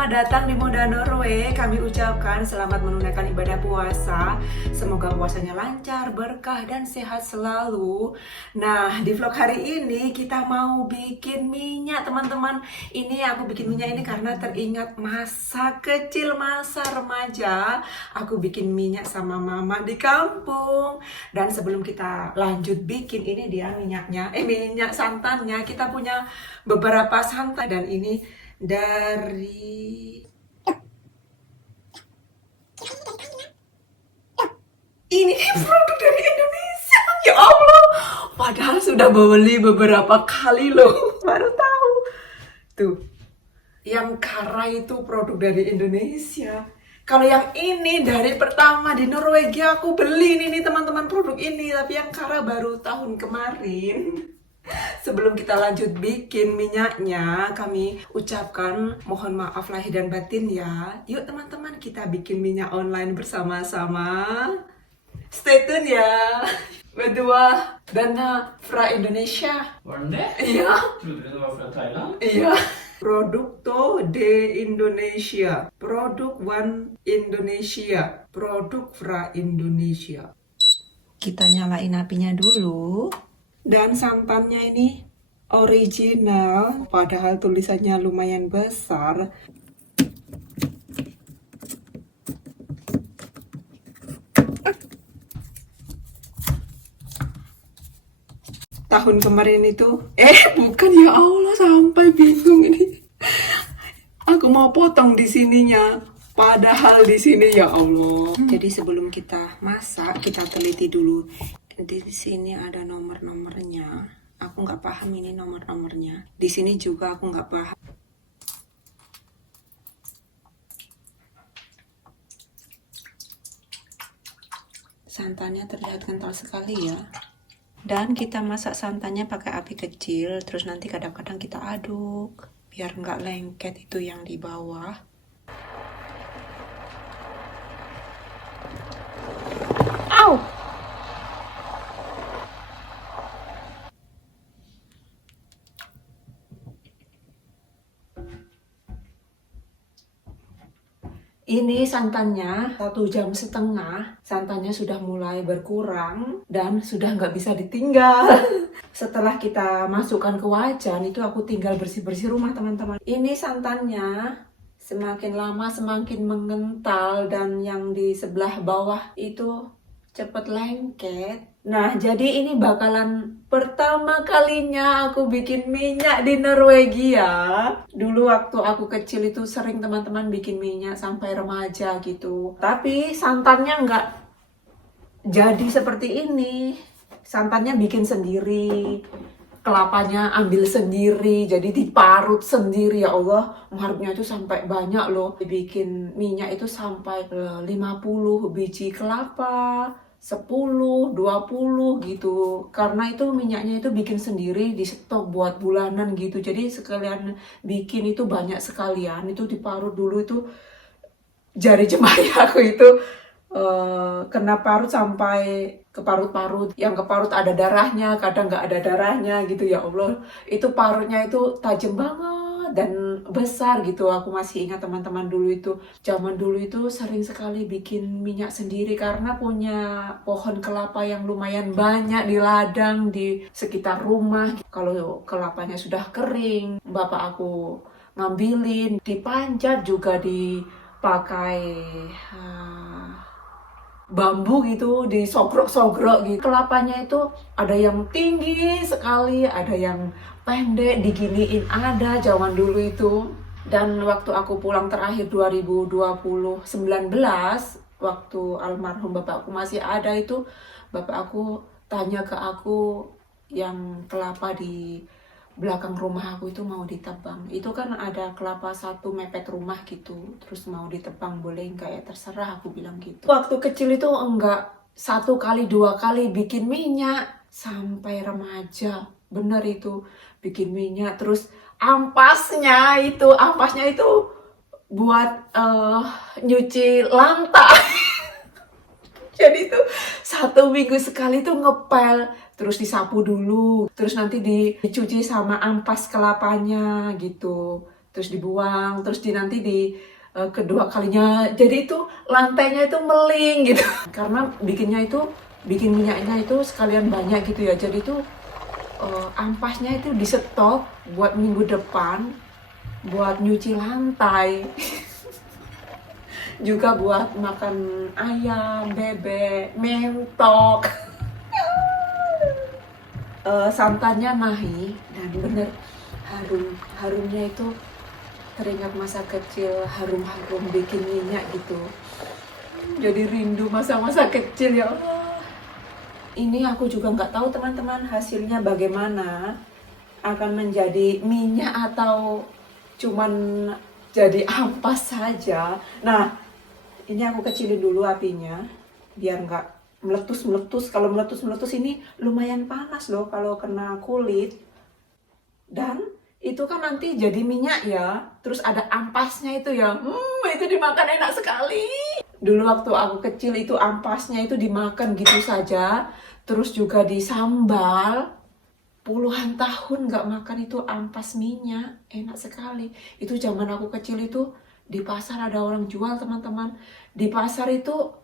selamat datang di Moda Norway. Kami ucapkan selamat menunaikan ibadah puasa. Semoga puasanya lancar, berkah, dan sehat selalu. Nah, di vlog hari ini kita mau bikin minyak, teman-teman. Ini aku bikin minyak ini karena teringat masa kecil, masa remaja. Aku bikin minyak sama mama di kampung. Dan sebelum kita lanjut bikin, ini dia minyaknya. Minyak santannya. Kita punya beberapa santan dan ini dari ini produk dari Indonesia. Ya Allah, padahal sudah beli beberapa kali loh, baru tahu. Tuh, yang Kara itu produk dari Indonesia. Kalau yang ini dari pertama di Norwegia aku beli ini teman-teman, produk ini, tapi yang Kara baru tahun kemarin. Sebelum kita lanjut bikin minyaknya, kami ucapkan mohon maaf lahir dan batin ya. Yuk teman-teman, kita bikin minyak online bersama-sama. Stay tune ya. Berdua Dana Fra Indonesia. Var den det? Iya. Trodde du den var från Thailand? Iya. Produkto de Indonesia. Produk One Indonesia. Produk Fra Indonesia. Kita nyalain apinya dulu. Dan santannya ini original, padahal tulisannya lumayan besar. Tahun kemarin itu, bukan, ya Allah, sampai bingung ini. Aku mau potong di sininya, padahal di sini, ya Allah. Jadi sebelum kita masak, kita teliti dulu. Di sini ada nomor-nomornya. Aku nggak paham ini nomor-nomornya. Di sini juga aku nggak paham. Santannya terlihat kental sekali ya. Dan kita masak santannya pakai api kecil. Terus nanti kadang-kadang kita aduk biar nggak lengket itu yang di bawah. Au! Ini santannya 1,5 jam, santannya sudah mulai berkurang dan sudah nggak bisa ditinggal. Setelah kita masukkan ke wajan, itu aku tinggal bersih-bersih rumah teman-teman. Ini santannya semakin lama semakin mengental dan yang di sebelah bawah itu cepet lengket. Nah, jadi ini bakalan pertama kalinya aku bikin minyak di Norwegia. Dulu waktu aku kecil itu sering teman-teman bikin minyak sampai remaja gitu. Tapi santannya nggak jadi seperti ini. Santannya bikin sendiri. Kelapanya ambil sendiri, jadi diparut sendiri. Ya Allah, mengharapnya itu sampai banyak loh. Bikin minyak itu sampai 50 biji kelapa, 10, 20 gitu. Karena itu minyaknya itu bikin sendiri, di stok buat bulanan gitu. Jadi sekalian bikin itu banyak sekalian. Itu diparut dulu itu jari jemari aku itu kena parut sampai ke parut-parut. Yang ke parut ada darahnya, kadang nggak ada darahnya gitu. Ya Allah, itu parutnya itu tajam banget dan besar gitu. Aku masih ingat teman-teman dulu itu, zaman dulu itu sering sekali bikin minyak sendiri karena punya pohon kelapa yang lumayan banyak di ladang di sekitar rumah. Kalau kelapanya sudah kering, bapak aku ngambilin, dipanjat juga dipakai bambu gitu, disogrok-sogrok gitu. Kelapanya itu ada yang tinggi sekali, ada yang pendek, diginiin ada zaman dulu itu. Dan waktu aku pulang terakhir 2019, waktu almarhum bapak aku masih ada itu, bapak aku tanya ke aku yang kelapa di belakang rumah aku itu mau ditebang. Itu kan ada kelapa satu mepet rumah gitu, terus mau ditebang boleh nggak ya, terserah, aku bilang gitu. Waktu kecil itu enggak 1 kali 2 kali bikin minyak, sampai remaja bener itu bikin minyak. Terus ampasnya itu buat nyuci lantai. Jadi itu 1 minggu sekali tuh ngepel, terus disapu dulu, terus nanti dicuci sama ampas kelapanya gitu. terus dibuang, terus nanti di kedua kalinya, jadi itu lantainya itu meling gitu. Karena bikin minyaknya itu sekalian banyak gitu ya, jadi itu ampasnya itu di stok buat minggu depan, buat nyuci lantai, juga buat makan ayam, bebek, mentok. Santannya nahi dan bener harumnya itu teringat masa kecil, harum bikin minyak gitu. Jadi rindu masa-masa kecil ya Allah. Ini aku juga nggak tahu teman-teman hasilnya bagaimana, akan menjadi minyak atau cuman jadi ampas saja. Nah, ini aku kecilin dulu apinya biar nggak meletus. Kalau meletus ini lumayan panas loh kalau kena kulit. Dan itu kan nanti jadi minyak ya, terus ada ampasnya itu ya, itu dimakan enak sekali. Dulu waktu aku kecil itu ampasnya itu dimakan gitu saja, terus juga disambal. Puluhan tahun nggak makan itu ampas minyak, enak sekali. Itu zaman aku kecil itu di pasar ada orang jual teman-teman. Di pasar itu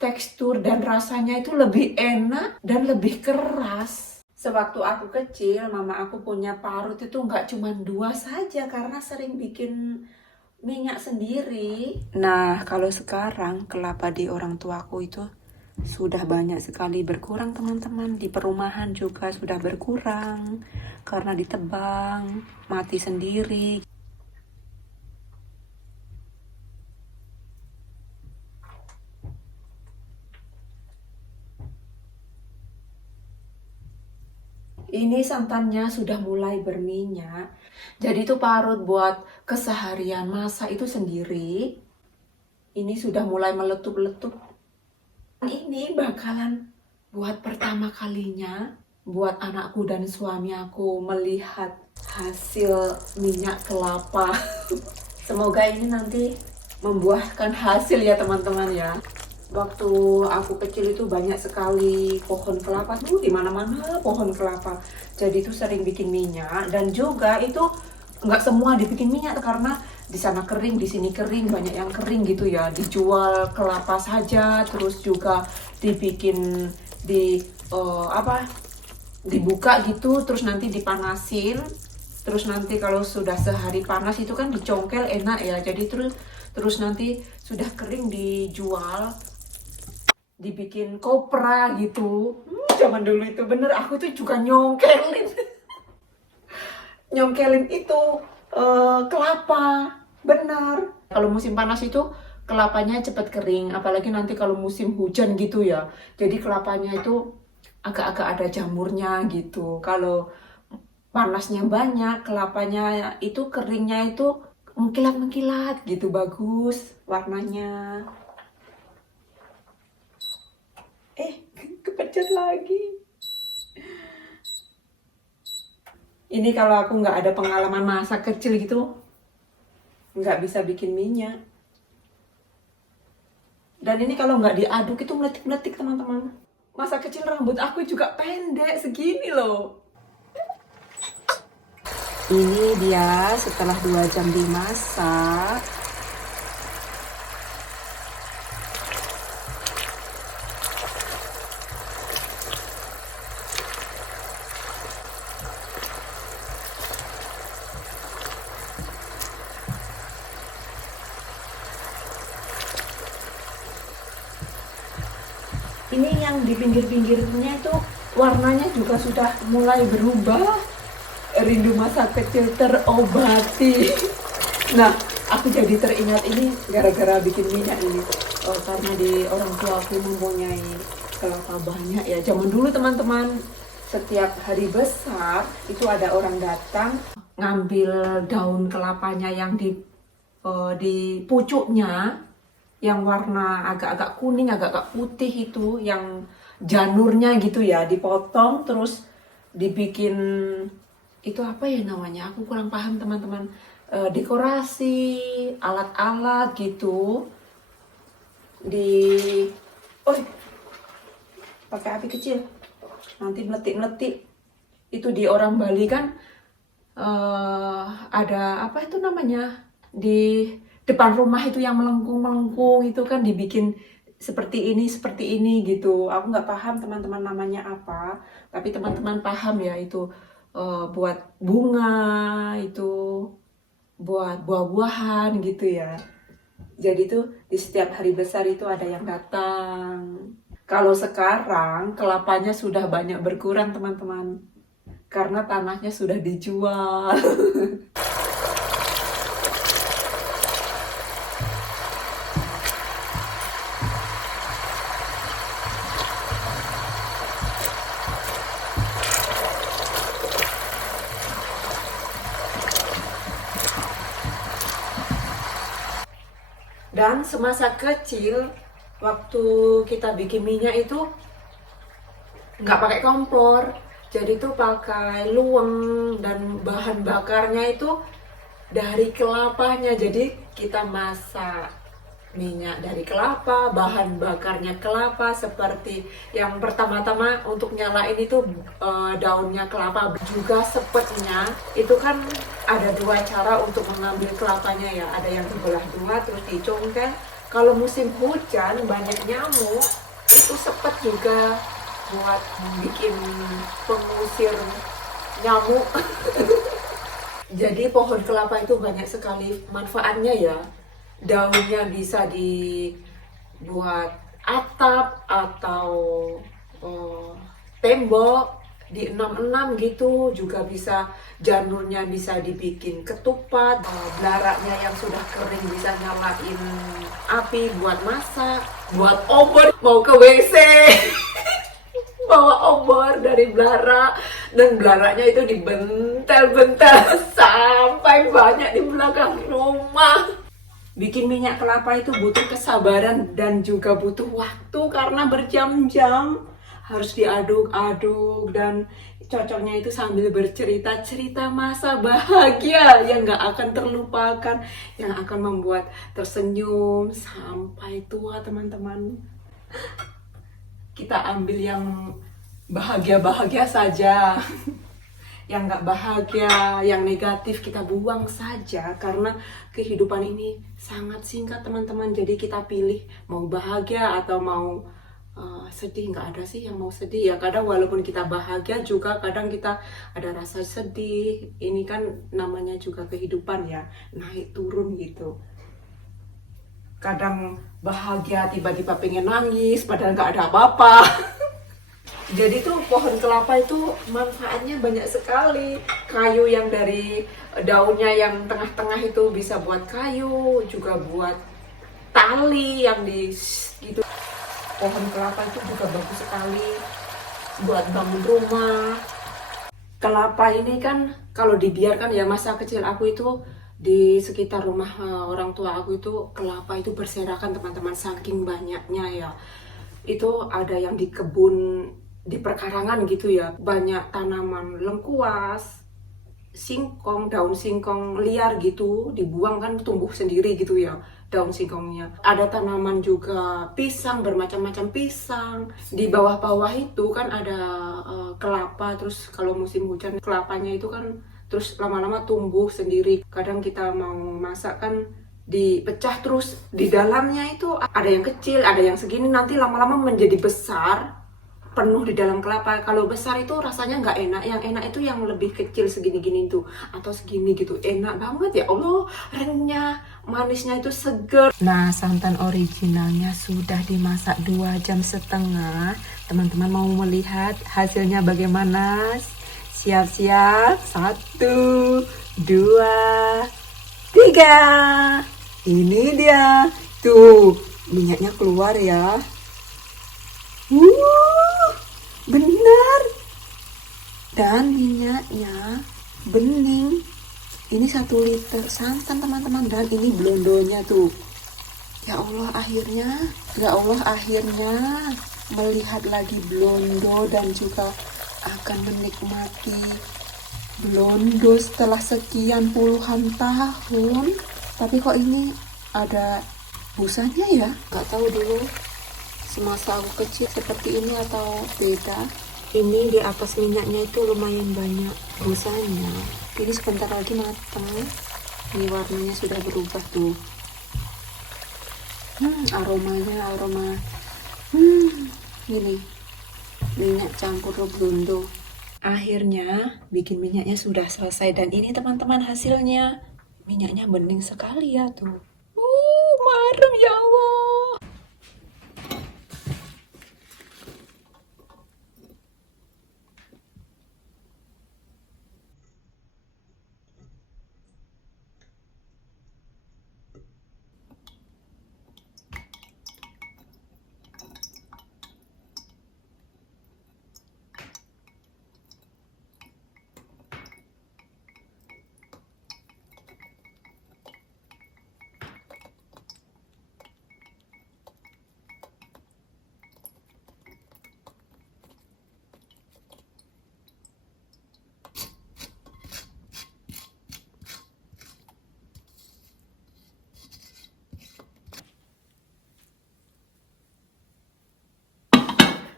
tekstur dan rasanya itu lebih enak dan lebih keras. Sewaktu aku kecil, mama aku punya parut itu nggak cuma 2 saja karena sering bikin minyak sendiri. Nah, kalau sekarang kelapa di orang tuaku itu sudah banyak sekali berkurang teman-teman. Di perumahan juga sudah berkurang karena ditebang, mati sendiri. Ini santannya sudah mulai berminyak. Jadi itu parut buat keseharian masak itu sendiri. Ini sudah mulai meletup-letup. Ini bakalan buat pertama kalinya buat anakku dan suami aku melihat hasil minyak kelapa. Semoga ini nanti membuahkan hasil ya teman-teman ya. Waktu aku kecil itu banyak sekali pohon kelapa tuh, di mana-mana pohon kelapa. Jadi itu sering bikin minyak, dan juga itu nggak semua dibikin minyak karena di sana kering, di sini kering, banyak yang kering gitu ya. Dijual kelapa saja, terus juga dibikin dibuka gitu, terus nanti dipanasin. Terus nanti kalau sudah sehari panas itu kan dicongkel enak ya. Jadi terus nanti sudah kering dijual, dibikin kopra gitu. Zaman dulu itu bener, aku tuh juga nyongkelin itu kelapa, bener. Kalau musim panas itu kelapanya cepat kering, apalagi nanti kalau musim hujan gitu ya. Jadi kelapanya itu agak-agak ada jamurnya gitu. Kalau panasnya banyak, kelapanya itu keringnya itu mengkilat-mengkilat gitu, bagus warnanya. Kepencet lagi. Ini kalau aku nggak ada pengalaman masa kecil gitu, nggak bisa bikin minyak. Dan ini kalau nggak diaduk itu meletik-meletik teman-teman. Masa kecil rambut aku juga pendek segini loh. Ini dia setelah 2 jam dimasak. Ini yang di pinggir-pinggirnya itu warnanya juga sudah mulai berubah. Rindu masa kecil terobati. Nah, aku jadi teringat ini gara-gara bikin minyak ini. Karena di orang tua aku mempunyai kelapa banyak ya. Zaman dulu teman-teman, setiap hari besar itu ada orang datang ngambil daun kelapanya yang di pucuknya, yang warna agak-agak kuning, agak-agak putih itu, yang janurnya gitu ya, dipotong terus dibikin itu apa ya namanya? Aku kurang paham teman-teman. Dekorasi, alat-alat gitu. Pakai api kecil. Nanti meletik-meletik. Itu di orang Bali kan ada apa itu namanya, di depan rumah itu yang melengkung-melengkung itu kan dibikin seperti ini gitu. Aku nggak paham teman-teman namanya apa, tapi teman-teman paham ya itu buat bunga, itu buat buah-buahan gitu ya. Jadi tuh di setiap hari besar itu ada yang datang. Kalau sekarang kelapanya sudah banyak berkurang teman-teman, karena tanahnya sudah dijual. Dan semasa kecil, waktu kita bikin minyak itu nggak pakai kompor, jadi tuh pakai luweng, dan bahan bakarnya itu dari kelapanya. Jadi kita masak minyak dari kelapa, bahan bakarnya kelapa. Seperti yang pertama-tama untuk nyalain itu daunnya kelapa, juga sepetnya itu kan ada dua cara untuk mengambil kelapanya ya, ada yang dibelah dua terus dicongkel. Kalau musim hujan banyak nyamuk, itu sepet juga buat bikin pengusir nyamuk. Jadi pohon kelapa itu banyak sekali manfaatnya ya. Daunnya bisa dibuat atap atau tembok, dienam-enam gitu. Juga bisa, janurnya bisa dibikin ketupat, belaranya yang sudah kering bisa nyalain api buat masak, buat obor. Mau ke WC bawa obor dari belara, dan belaranya itu dibentel-bentel sampai banyak di belakang rumah. Bikin minyak kelapa itu butuh kesabaran dan juga butuh waktu, karena berjam-jam harus diaduk-aduk, dan cocoknya itu sambil bercerita-cerita masa bahagia yang gak akan terlupakan, yang akan membuat tersenyum sampai tua teman-teman. Kita ambil yang bahagia-bahagia saja. Yang nggak bahagia, yang negatif kita buang saja, karena kehidupan ini sangat singkat teman-teman. Jadi kita pilih mau bahagia atau mau sedih. Nggak ada sih yang mau sedih ya. Kadang walaupun kita bahagia juga kadang kita ada rasa sedih. Ini kan namanya juga kehidupan ya, naik turun gitu. Kadang bahagia tiba-tiba pengen nangis padahal nggak ada apa-apa. Jadi tuh pohon kelapa itu manfaatnya banyak sekali. Kayu yang dari daunnya yang tengah-tengah itu bisa buat kayu, juga buat tali yang di gitu. Pohon kelapa itu juga bagus sekali buat bangun rumah. Kelapa ini kan kalau dibiarkan ya, masa kecil aku itu di sekitar rumah orang tua aku itu kelapa itu berserakan teman-teman, saking banyaknya ya. Itu ada yang di kebun di perkarangan gitu ya, banyak tanaman lengkuas, singkong, daun singkong liar gitu, dibuang kan tumbuh sendiri gitu ya daun singkongnya. Ada tanaman juga pisang, bermacam-macam pisang. Di bawah-bawah itu kan ada kelapa, terus kalau musim hujan kelapanya itu kan terus lama-lama tumbuh sendiri. Kadang kita mau masak kan dipecah, terus di dalamnya itu ada yang kecil, ada yang segini, nanti lama-lama menjadi besar, penuh di dalam kelapa. Kalau besar itu rasanya nggak enak, yang enak itu yang lebih kecil segini-gini tuh, atau segini gitu, enak banget ya Allah, renyah, manisnya itu seger. Nah, santan originalnya sudah dimasak 2,5 jam. Teman-teman mau melihat hasilnya bagaimana? Siap-siap, 1, 2, 3. Ini dia. Tuh, minyaknya keluar ya. Benar. Dan minyaknya bening. Ini 1 liter santan teman-teman, dan ini blondonya tuh. Ya Allah, akhirnya melihat lagi blondo dan juga akan menikmati blondo setelah sekian puluhan tahun. Tapi kok ini ada busanya ya? Gak tahu dulu semasa aku kecil seperti ini atau beda. Ini di atas minyaknya itu lumayan banyak busanya. Ini sebentar lagi matang. Ini warnanya sudah berubah tuh. Aromanya aroma ini minyak campur reblondo. Akhirnya bikin minyaknya sudah selesai, dan ini teman-teman hasilnya. Minyaknya bening sekali ya tuh. Marem ya Allah.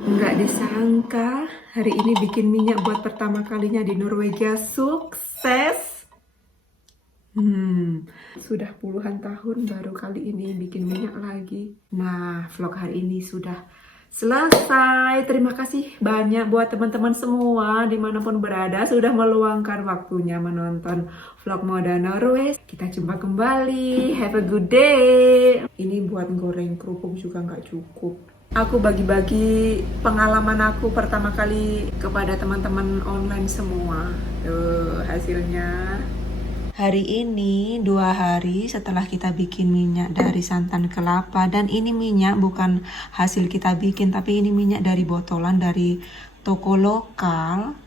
Nggak disangka hari ini bikin minyak buat pertama kalinya di Norwegia sukses. Sudah puluhan tahun baru kali ini bikin minyak lagi. Nah, vlog hari ini sudah selesai. Terima kasih banyak buat teman-teman semua dimanapun berada sudah meluangkan waktunya menonton vlog Moda Norway. Kita jumpa kembali. Have a good day. Ini buat goreng kerupuk juga nggak cukup. Aku bagi-bagi pengalaman aku pertama kali kepada teman-teman online semua. Tuh hasilnya. Hari ini 2 hari setelah kita bikin minyak dari santan kelapa. Dan ini minyak bukan hasil kita bikin, tapi ini minyak dari botolan dari toko lokal.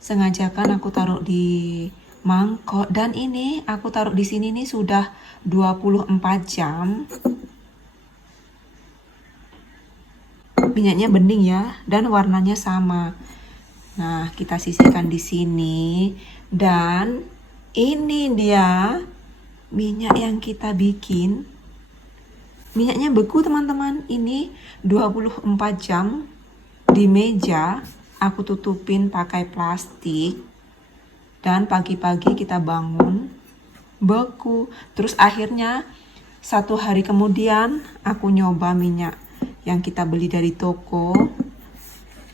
Sengaja kan aku taruh di mangkok. Dan ini aku taruh di sini nih sudah 24 jam. Minyaknya bening ya, dan warnanya sama. Nah, kita sisihkan di sini. Dan ini dia minyak yang kita bikin. Minyaknya beku teman-teman. Ini 24 jam di meja. Aku tutupin pakai plastik. Dan pagi-pagi kita bangun beku. Terus akhirnya 1 hari kemudian aku nyoba minyak yang kita beli dari toko.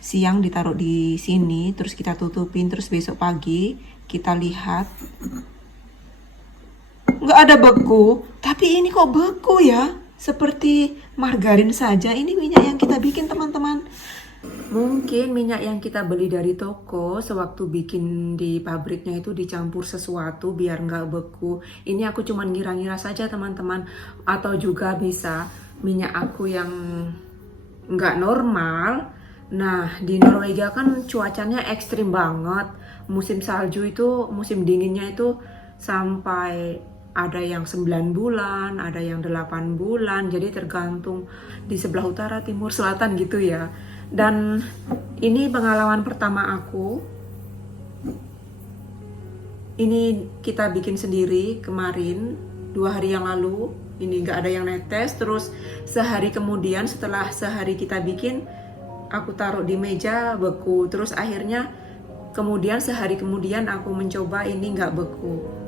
Siang ditaruh di sini, terus kita tutupin, terus besok pagi kita lihat nggak ada beku, tapi ini kok beku ya, seperti margarin saja. Ini minyak yang kita bikin teman-teman. Mungkin minyak yang kita beli dari toko sewaktu bikin di pabriknya itu dicampur sesuatu biar nggak beku. Ini aku cuman ngira-ngira saja teman-teman. Atau juga bisa minyak aku yang nggak normal. Nah, di Norwegia kan cuacanya ekstrim banget. Musim salju itu, musim dinginnya itu sampai ada yang 9 bulan, ada yang 8 bulan. Jadi tergantung di sebelah utara, timur, selatan gitu ya. Dan ini pengalaman pertama aku. Ini kita bikin sendiri kemarin, 2 hari yang lalu. Ini nggak ada yang netes. Terus sehari kemudian, setelah sehari kita bikin, aku taruh di meja beku. Terus akhirnya kemudian sehari kemudian aku mencoba, ini nggak beku.